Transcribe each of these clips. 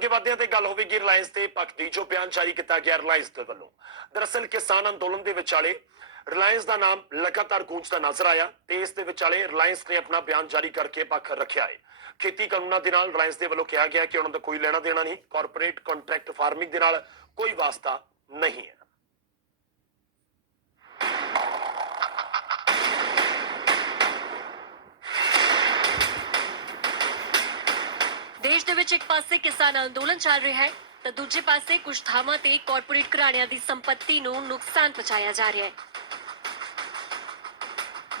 ਅੱਗੇ ਵਧਦੇ ਹਾਂ ਤੇ ਗੱਲ ਹੋਵੇਗੀ ਰਿਲਾਇੰਸ ਦੇ ਪੱਖ ਦੀ, ਜੋ ਬਿਆਨ ਜਾਰੀ ਕੀਤਾ ਗਿਆ ਰਿਲਾਇੰਸ ਦੇ ਵੱਲੋਂ। ਦਰਅਸਲ ਕਿਸਾਨ ਅੰਦੋਲਨ ਦੇ ਵਿਚਾਲੇ ਰਿਲਾਇੰਸ ਦਾ ਨਾਮ ਲਗਾਤਾਰ ਗੂੰਜਦਾ ਨਜ਼ਰ ਆਇਆ ਤੇ ਇਸ ਦੇ ਵਿਚਾਲੇ ਰਿਲਾਇੰਸ ਨੇ ਆਪਣਾ ਬਿਆਨ ਜਾਰੀ ਕਰਕੇ ਪੱਖ ਰੱਖਿਆ ਹੈ। ਖੇਤੀ ਕਾਨੂੰਨਾਂ ਦੇ ਨਾਲ ਰਿਲਾਇੰਸ ਦੇ ਵੱਲੋਂ ਕਿਹਾ ਗਿਆ ਕਿ ਉਹਨਾਂ ਦਾ ਕੋਈ ਲੈਣਾ ਦੇਣਾ ਨਹੀਂ, ਕਾਰਪੋਰੇਟ ਕੰਟਰੈਕਟ ਫਾਰਮਿੰਗ ਦੇ ਨਾਲ ਕੋਈ ਵਾਸਤਾ ਨਹੀਂ ਹੈ। देश ਦੇ ਵਿੱਚ ਇੱਕ ਪਾਸੇ ਕਿਸਾਨ ਅੰਦੋਲਨ ਚੱਲ ਰਿਹਾ ਹੈ ਤਾਂ ਦੂਜੇ ਪਾਸੇ ਕੁਝ ਥਾਵਾਂ ਤੇ ਕਾਰਪੋਰੇਟ ਘਰਾਣਿਆਂ ਦੀ ਸੰਪत्ति ਨੂੰ ਨੁਕਸਾਨ ਪਹੁੰਚਾਇਆ ਜਾ ਰਿਹਾ ਹੈ।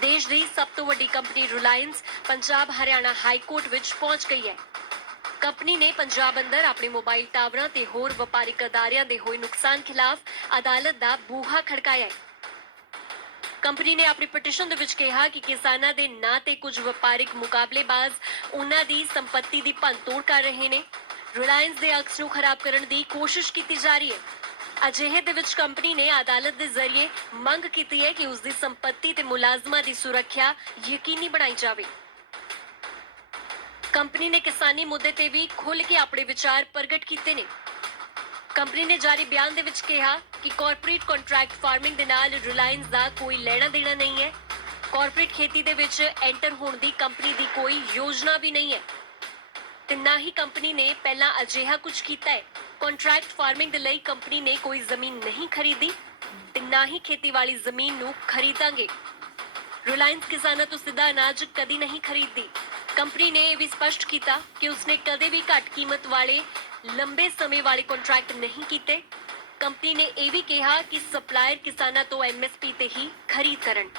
ਦੇਸ਼ ਦੀ ਸਭ ਤੋਂ ਵੱਡੀ company Reliance Punjab Haryana high court ਵਿੱਚ ਪਹੁੰਚ ਗਈ ਹੈ। ਕੰਪਨੀ ਨੇ ਪੰਜਾਬ ਅੰਦਰ ਆਪਣੇ ਮੋਬਾਈਲ ਟਾਵਰਾਂ ਤੇ ਹੋਰ ਵਪਾਰਿਕ ਅਦਾਰਿਆਂ ਦੇ ਹੋਏ ਨੁਕਸਾਨ ਖਿਲਾਫ ਅਦਾਲਤ ਦਾ ਬੂਹਾ ਖੜਕਾਇਆ ਹੈ। ਕੰਪਨੀ ਨੇ ਆਪਣੀ ਪਟੀਸ਼ਨ ਦੇ ਵਿੱਚ ਕਿਹਾ ਕਿ ਕਿਸਾਨਾਂ ਦੇ ਨਾਂ ਤੇ ਕੁਝ ਵਪਾਰਿਕ ਮੁਕਾਬਲੇਬਾਜ਼ ਉਹਨਾਂ ਦੀ ਸੰਪत्ति ਦੀ ਭੰਨਤੋੜ ਕਰ ਰਹੇ ਨੇ। ਰਿਲਾਇੰਸ ਦੇ ਅਕਸ ਨੂੰ ਖਰਾਬ ਕਰਨ ਦੀ ਕੋਸ਼ਿਸ਼ ਕੀਤੀ ਜਾ ਰਹੀ ਹੈ। ਅਜਿਹੇ ਦੇ ਵਿੱਚ ਕੰਪਨੀ ਨੇ ਅਦਾਲਤ ਦੇ ਜ਼ਰੀਏ ਮੰਗ ਕੀਤੀ ਹੈ ਕਿ ਉਸ ਦੀ ਸੰਪत्ति ਤੇ ਮੁਲਾਜ਼ਮਾਂ ਦੀ ਸੁਰੱਖਿਆ ਯਕੀਨੀ ਬਣਾਈ ਜਾਵੇ। ਕੰਪਨੀ ਨੇ ਕਿਸਾਨੀ ਮੁੱਦੇ ਤੇ ਵੀ ਖੁੱਲ੍ਹ ਕੇ ਆਪਣੇ ਵਿਚਾਰ ਪ੍ਰਗਟ ਕੀਤੇ ਨੇ। ਕੰਪਨੀ ਨੇ ਜਾਰੀ ਬਿਆਨ ਦੇ ਵਿੱਚ ਕਿਹਾ ਕਿ ਕਾਰਪੋਰੇਟ ਕੰਟਰੈਕਟ ਫਾਰਮਿੰਗ ਦੇ ਨਾਲ ਰਿਲਾਇੰਸ ਦਾ ਕੋਈ ਲੈਣਾ ਦੇਣਾ ਨਹੀਂ ਹੈ। ਕਾਰਪੋਰੇਟ ਖੇਤੀ ਦੇ ਵਿੱਚ ਐਂਟਰ ਹੋਣ ਦੀ ਕੰਪਨੀ ਦੀ ਕੋਈ ਯੋਜਨਾ ਵੀ ਨਹੀਂ ਹੈ ਤੇ ਨਾ ਹੀ ਕੰਪਨੀ ਨੇ ਪਹਿਲਾਂ ਅਜਿਹਾ ਕੁਝ ਕੀਤਾ ਹੈ। ਕੰਟਰੈਕਟ ਫਾਰਮਿੰਗ ਦੇ ਲਈ ਕੰਪਨੀ ਨੇ ਕੋਈ ਜ਼ਮੀਨ ਨਹੀਂ ਖਰੀਦੀ ਤੇ ਨਾ ਹੀ ਖੇਤੀ ਵਾਲੀ ਜ਼ਮੀਨ ਨੂੰ ਖਰੀਦਾਂਗੇ। ਰਿਲਾਇੰਸ ਕਿਸਾਨਾਂ ਤੋਂ ਸਿੱਧਾ ਅਨਾਜ ਕਦੀ ਨਹੀਂ ਖਰੀਦਦੀ। ਕੰਪਨੀ ਨੇ ਇਹ ਵੀ ਸਪਸ਼ਟ ਕੀਤਾ ਕਿ ਉਸਨੇ ਕਦੇ ਵੀ ਘੱਟ ਕੀਮਤ ਵਾਲੇ ਲੰਬੇ ਸਮੇਂ ਵਾਲੇ ਕੰਟਰੈਕਟ ਨਹੀਂ ਕੀਤੇ। ਕੰਪਨੀ ਨੇ ਇਹ ਵੀ ਕਿਹਾ ਕਿ ਸਪਲਾਇਰ ਕਿਸਾਨਾਂ ਤੋਂ MSP ਤੇ ਹੀ ਖਰੀਦ ਕਰਨ।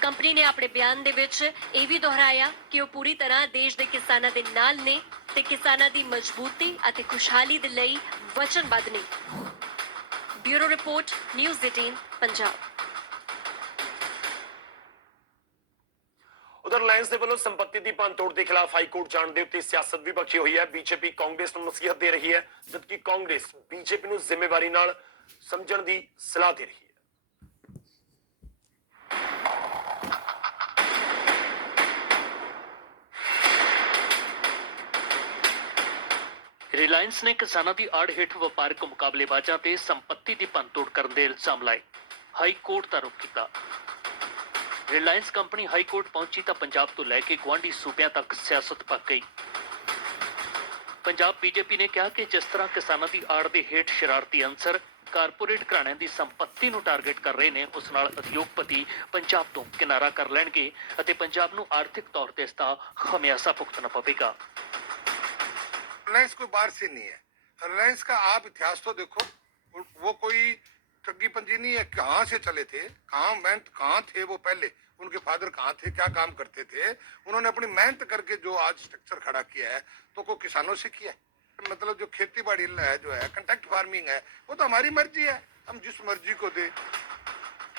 ਕੰਪਨੀ ਨੇ ਆਪਣੇ ਬਿਆਨ ਦੇ ਵਿੱਚ ਇਹ ਵੀ ਦੁਹਰਾਇਆ ਕਿ ਉਹ ਪੂਰੀ ਤਰ੍ਹਾਂ ਦੇਸ਼ ਦੇ ਕਿਸਾਨਾਂ ਦੇ ਨਾਲ ਨੇ ਤੇ ਕਿਸਾਨਾਂ ਦੀ ਮਜ਼ਬੂਤੀ ਅਤੇ ਖੁਸ਼ਹਾਲੀ ਦੇ ਲਈ ਵਚਨਬੱਧ ਨੇ। Bureau report, news 18 Punjab. ਉਧਰ ਰਿਲਾਇੰਸ ਦੇ ਵੱਲੋਂ ਸੰਪत्ति ਦੀ ਭੰਨਤੋੜ ਦੇ ਖਿਲਾਫ ਹਾਈ ਕੋਰਟ ਜਾਣ ਦੇ ਉੱਤੇ ਸਿਆਸਤ ਵੀ ਬਖਸ਼ੀ ਹੋਈ ਹੈ। ਬੀਜੇਪੀ ਕਾਂਗਰਸ ਨੂੰ ਨਸੀਹਤ ਦੇ ਰਹੀ ਹੈ, ਜਦਕਿ ਕਾਂਗਰਸ ਬੀਜੇਪੀ ਨੂੰ ਜ਼ਿੰਮੇਵਾਰੀ ਨਾਲ ਸਮਝਣ ਦੀ ਸਲਾਹ ਦੇ ਰਹੀ ਹੈ। ਰਿਲਾਇੰਸ ਨੇ ਕਿਸਾਨਾਂ ਦੀ ਆੜ ਹੇਠ ਵਪਾਰਕ ਮੁਕਾਬਲੇਬਾਜ਼ਾਂ ਤੇ ਸੰਪत्ति ਦੀ ਭੰਨਤੋੜ ਕਰਨ ਦੇ ਇਲਜ਼ਾਮ ਲਾਏ। ਹਾਈ ਕੋਰਟ ਦਾ ਰੁਖ ਕੀਤਾ। ਰਿਲਾਇੰਸ ਕੰਪਨੀ ਹਾਈ ਕੋਰਟ ਪਹੁੰਚੀ ਤਾਂ ਪੰਜਾਬ ਤੋਂ ਲੈ ਕੇ ਗੁਆਂਢੀ ਸੂਬਿਆਂ ਤੱਕ ਸਿਆਸਤ ਪੱਕ ਗਈ। ਪੰਜਾਬ ਬੀਜੇਪੀ ਨੇ ਕਿਹਾ ਕਿ ਜਿਸ ਤਰ੍ਹਾਂ ਕਿਸਾਨਾਂ ਦੀ ਆੜ ਦੇ ਹੇਠ ਸ਼ਰਾਰਤੀ ਅਨਸਰ ਕਾਰਪੋਰੇਟ ਘਰਾਣਿਆਂ ਦੀ ਸੰਪत्ति ਨੂੰ ਟਾਰਗੇਟ ਕਰ ਰਹੇ ਨੇ, ਉਸ ਨਾਲ ਉਦਯੋਗਪਤੀ ਪੰਜਾਬ ਤੋਂ ਕਿਨਾਰਾ ਕਰ ਲੈਣਗੇ ਅਤੇ ਪੰਜਾਬ ਨੂੰ ਆਰਥਿਕ ਤੌਰ ਤੇ ਇਸ ਦਾ ਖਮਿਆਜ਼ਾ ਭੁਗਤਣਾ ਪਵੇਗਾ। रिलायंस कोई बाहर से नहीं है। रिलायंस का आप इतिहास तो देखो, वो कोई ठगी पंजी नहीं है। कहाँ से चले थे, कहाँ थे वो पहले, उनके फादर कहाँ थे, क्या काम करते थे। उन्होंने अपनी मेहनत करके जो आज स्ट्रक्चर खड़ा किया है तो को किसानों से किया है। मतलब जो खेती बाड़ी है, जो है कंट्रैक्ट फार्मिंग है, वो तो हमारी मर्जी है, हम जिस मर्जी को दे।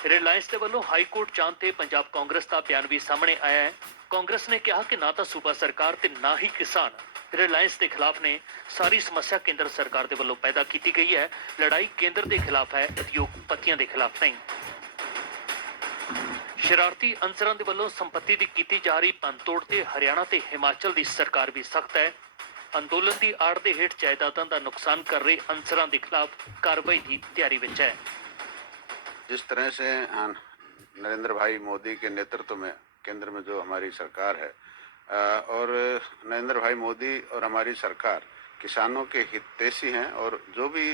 ਰਿਲਾਇੰਸ ਦੇ ਵੱਲੋਂ ਹਾਈ ਕੋਰਟ ਜਾਣ ਤੇ ਪੰਜਾਬ ਕਾਂਗਰਸ ਦਾ ਬਿਆਨ ਵੀ ਸਾਹਮਣੇ ਆਇਆ ਹੈ। ਕਾਂਗਰਸ ਨੇ ਕਿਹਾ ਕਿ ਨਾ ਤਾਂ ਸੂਬਾ ਸਰਕਾਰ ਤੇ ਨਾ ਹੀ ਕਿਸਾਨ ਰਿਲਾਇੰਸ ਦੇ ਖਿਲਾਫ ਨੇ। ਸਾਰੀ ਸਮੱਸਿਆ ਕੇਂਦਰ ਸਰਕਾਰ ਦੇ ਵੱਲੋਂ ਪੈਦਾ ਕੀਤੀ ਗਈ ਹੈ। ਲੜਾਈ ਕੇਂਦਰ ਦੇ ਖਿਲਾਫ ਹੈ, ਉਦਯੋਗਪਤੀਆਂ ਦੇ ਖਿਲਾਫ ਨਹੀਂ। ਸ਼ਰਾਰਤੀ ਅਨਸਰਾਂ ਦੇ ਵੱਲੋਂ ਸੰਪत्ति ਦੀ ਕੀਤੀ ਜਾ ਰਹੀ ਭੰਨਤੋੜ ਤੇ ਹਰਿਆਣਾ ਤੇ ਹਿਮਾਚਲ ਦੀ ਸਰਕਾਰ ਵੀ ਸਖਤ ਹੈ। ਅੰਦੋਲਨ ਦੀ ਆੜ ਦੇ ਹੇਠ ਜਾਇਦਾਦਾਂ ਦਾ ਨੁਕਸਾਨ ਕਰ ਰਹੇ ਅਨਸਰਾਂ ਦੇ ਖਿਲਾਫ ਕਾਰਵਾਈ ਦੀ ਤਿਆਰੀ ਵਿੱਚ ਹੈ। जिस तरह से नरेंद्र भाई मोदी के नेतृत्व में केंद्र में जो हमारी सरकार है और नरेंद्र भाई मोदी और हमारी सरकार किसानों के हितैषी हैं और जो भी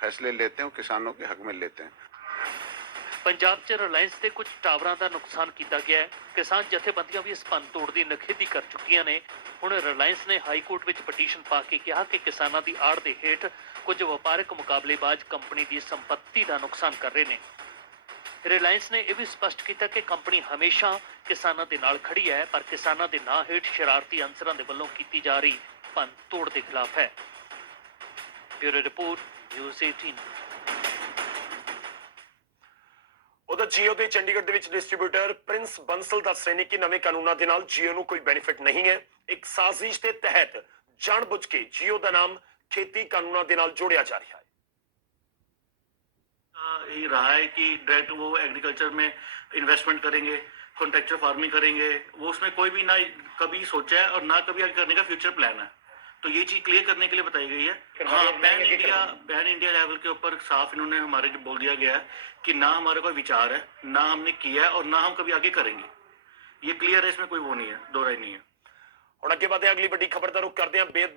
फैसले लेते हैं वो किसानों के हक में लेते हैं। ਪੰਜਾਬ 'ਚ ਰਿਲਾਇੰਸ ਦੇ ਕੁਝ ਟਾਵਰਾਂ ਦਾ ਨੁਕਸਾਨ ਕੀਤਾ ਗਿਆ ਹੈ। ਕਿਸਾਨ ਜਥੇਬੰਦੀਆਂ ਵੀ ਇਸ ਭੰਨਤੋੜ ਦੀ ਨਿਖੇਧੀ ਕਰ ਚੁੱਕੀਆਂ ਨੇ। ਹੁਣ ਰਿਲਾਇੰਸ ਨੇ ਹਾਈ ਕੋਰਟ ਵਿੱਚ ਪਟੀਸ਼ਨ ਪਾ ਕੇ ਕਿਹਾ ਕਿ ਕਿਸਾਨਾਂ ਦੀ ਆੜ ਦੇ ਹੇਠ ਕੁਝ ਵਪਾਰਕ ਮੁਕਾਬਲੇਬਾਜ਼ ਕੰਪਨੀ ਦੀ ਸੰਪत्ति ਦਾ ਨੁਕਸਾਨ ਕਰ ਰਹੇ ਨੇ। ਰਿਲਾਇੰਸ ਨੇ ਇਹ ਵੀ ਸਪਸ਼ਟ ਕੀਤਾ ਕਿ ਕੰਪਨੀ ਹਮੇਸ਼ਾ ਕਿਸਾਨਾਂ ਦੇ ਨਾਲ ਖੜੀ ਹੈ, ਪਰ ਕਿਸਾਨਾਂ ਦੇ ਨਾਂ ਹੇਠ ਸ਼ਰਾਰਤੀ ਅਨਸਰਾਂ ਦੇ ਵੱਲੋਂ ਕੀਤੀ ਜਾ ਰਹੀ ਭੰਨਤੋੜ ਦੇ ਖਿਲਾਫ ਹੈ। Bureau report, news 18। ਉਧਰ ਜੀਓ ਦੇ ਚੰਡੀਗੜ੍ਹ ਦੇ ਵਿੱਚ ਡਿਸਟ੍ਰੀਬਿਊਟਰ ਪ੍ਰਿੰਸ ਬੰਸਲ ਦੱਸ ਰਹੇ ਨੇ ਕਿ ਨਵੇਂ ਕਾਨੂੰਨਾਂ ਦੇ ਨਾਲ ਜੀਓ ਨੂੰ ਕੋਈ ਬੈਨੀਫਿਟ ਨਹੀਂ ਹੈ। ਇੱਕ ਸਾਜ਼ਿਸ਼ ਦੇ ਤਹਿਤ ਜਾਣਬੁੱਝ ਕੇ ਜੀਓ ਦਾ ਨਾਮ खेती कानूनों के नाल जोड़िया जा रहा है। ये रहा है कि डायरेक्ट वो एग्रीकल्चर में इन्वेस्टमेंट करेंगे, कॉन्ट्रैक्चुअल फार्मिंग करेंगे, वो उसमें कोई भी ना कभी सोचा है और ना कभी आगे करने का फ्यूचर प्लान है। तो ये चीज क्लियर करने के लिए बताई गई है। फिर हाँ, हरियाणा के पैन इंडिया लेवल के ऊपर साफ इन्होंने हमारे जो बोल दिया गया है कि ना हमारा कोई विचार है, ना हमने किया है और ना हम कभी आगे करेंगे। ये क्लियर है, इसमें कोई वो नहीं है, दो राय नहीं है। ਹੁਣ ਅੱਗੇ ਵਧਦੇ ਹਾਂ ਅਗਲੀ ਵੱਡੀ ਖਬਰ ਦਾ ਰੁਖ ਕਰਦੇ ਹਾਂ। ਬੇਅਦਬੀ